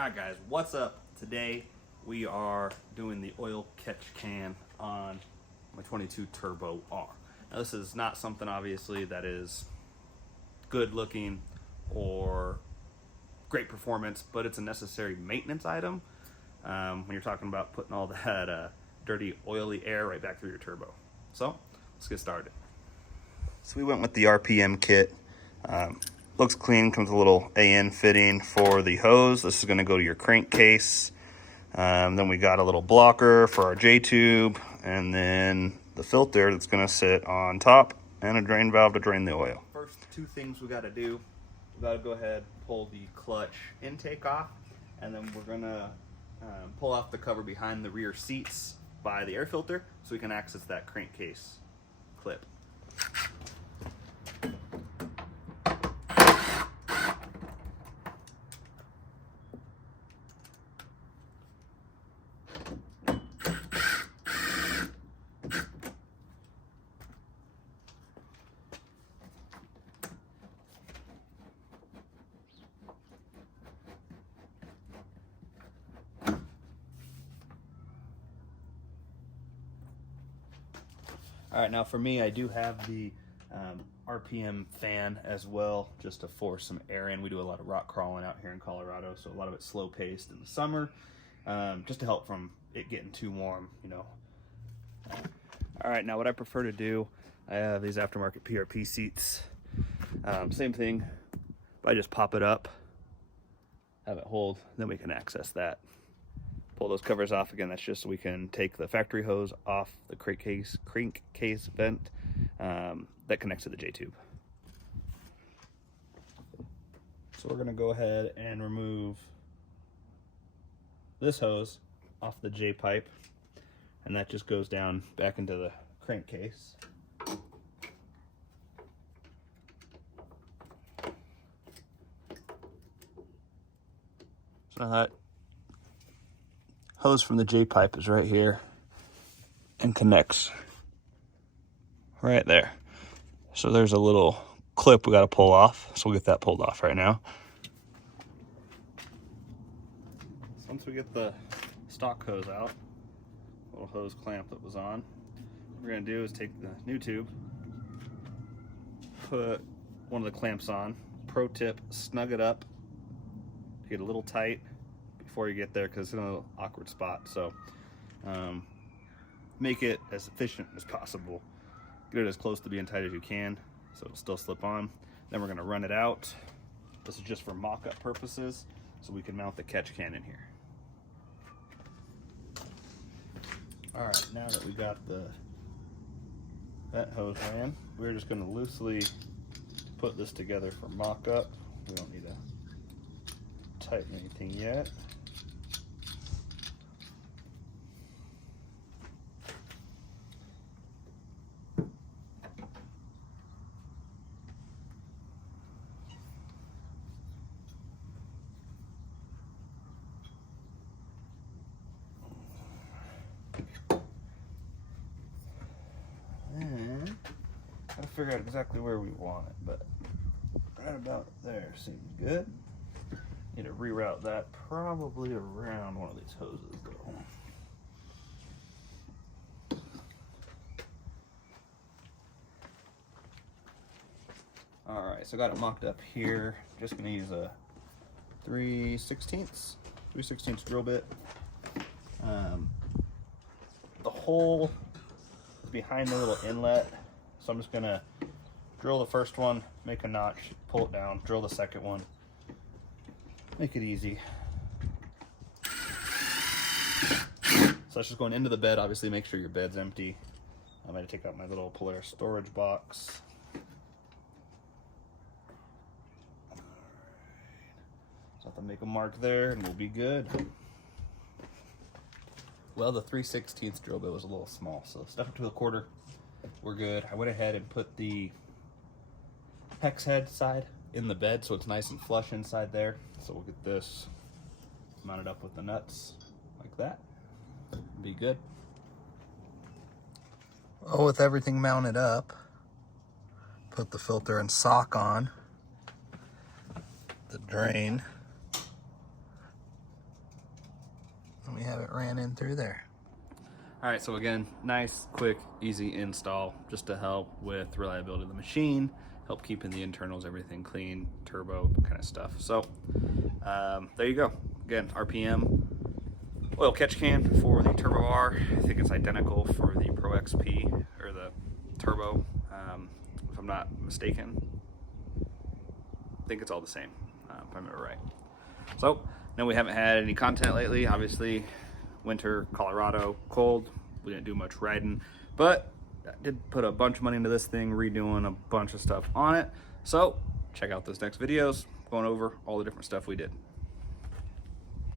Alright guys, what's up? Today we are doing the oil catch can on my 22 Turbo R. Now this is not something obviously that is good looking or great performance, but it's a necessary maintenance item when you're talking about putting all that dirty oily air right back through your turbo. So let's get started. So we went with the RPM kit. Looks clean, comes with a little AN fitting for the hose. This is going to go to your crankcase. Then we got a little blocker for our J-tube, and then the filter that's going to sit on top, and a drain valve to drain the oil. First two things we got to do, we got to go ahead and pull the clutch intake off, and then we're going to pull off the cover behind the rear seats by the air filter so we can access that crankcase clip. All right, now for me, I do have the RPM fan as well, just to force some air in. We do a lot of rock crawling out here in Colorado, so a lot of it's slow paced in the summer, just to help from it getting too warm, you know. All right, now what I prefer to do, I have these aftermarket PRP seats. Same thing, I just pop it up, have it hold, then we can access that. Pull those covers off again. That's just so we can take the factory hose off the crankcase vent that connects to the J-tube. So we're gonna go ahead and remove this hose off the J-pipe, and that just goes down back into the crankcase. So that hose from the J-pipe is right here and connects right there. So there's a little clip we got to pull off, so we'll get that pulled off right now. So once we get the stock hose out, little hose clamp that was on, what we're going to do is take the new tube, put one of the clamps on. Pro tip, snug it up, get a little tight before you get there because it's in a little awkward spot. So make it as efficient as possible. Get it as close to being tight as you can so it'll still slip on. Then we're going to run it out. This is just for mock-up purposes so we can mount the catch can in here. All right, now that we got the vent hose ran, we're just going to loosely put this together for mock-up. We don't need to tighten anything yet. And gotta figure out exactly where we want it, but right about there seems good. Need to reroute that probably around one of these hoses though. Alright, so I got it mocked up here. Just gonna use a 3/16 drill bit. The hole is behind the little inlet, so I'm just gonna drill the first one, make a notch, pull it down, drill the second one. Make it easy. So that's just going into the bed. Obviously make sure your bed's empty. I'm going to take out my little Polaris storage box. So I have to make a mark there and we'll be good. Well, the 3/16 drill bit was a little small, so stuff it to a quarter. We're good. I went ahead and put the hex head side in the bed so it's nice and flush inside there. So we'll get this mounted up with the nuts like that. Be good. Well, with everything mounted up, put the filter and sock on, the drain, we have it ran in through there. All right, so again, nice, quick, easy install just to help with reliability of the machine, help keeping the internals, everything clean, turbo kind of stuff. So there you go. Again, RPM oil catch can for the Turbo R. I think it's identical for the Pro XP or the Turbo, if I'm not mistaken. I think it's all the same, if I remember right. So, no, we haven't had any content lately. Obviously, winter, Colorado, cold. We didn't do much riding, but I did put a bunch of money into this thing, redoing a bunch of stuff on it. So, check out those next videos, going over all the different stuff we did.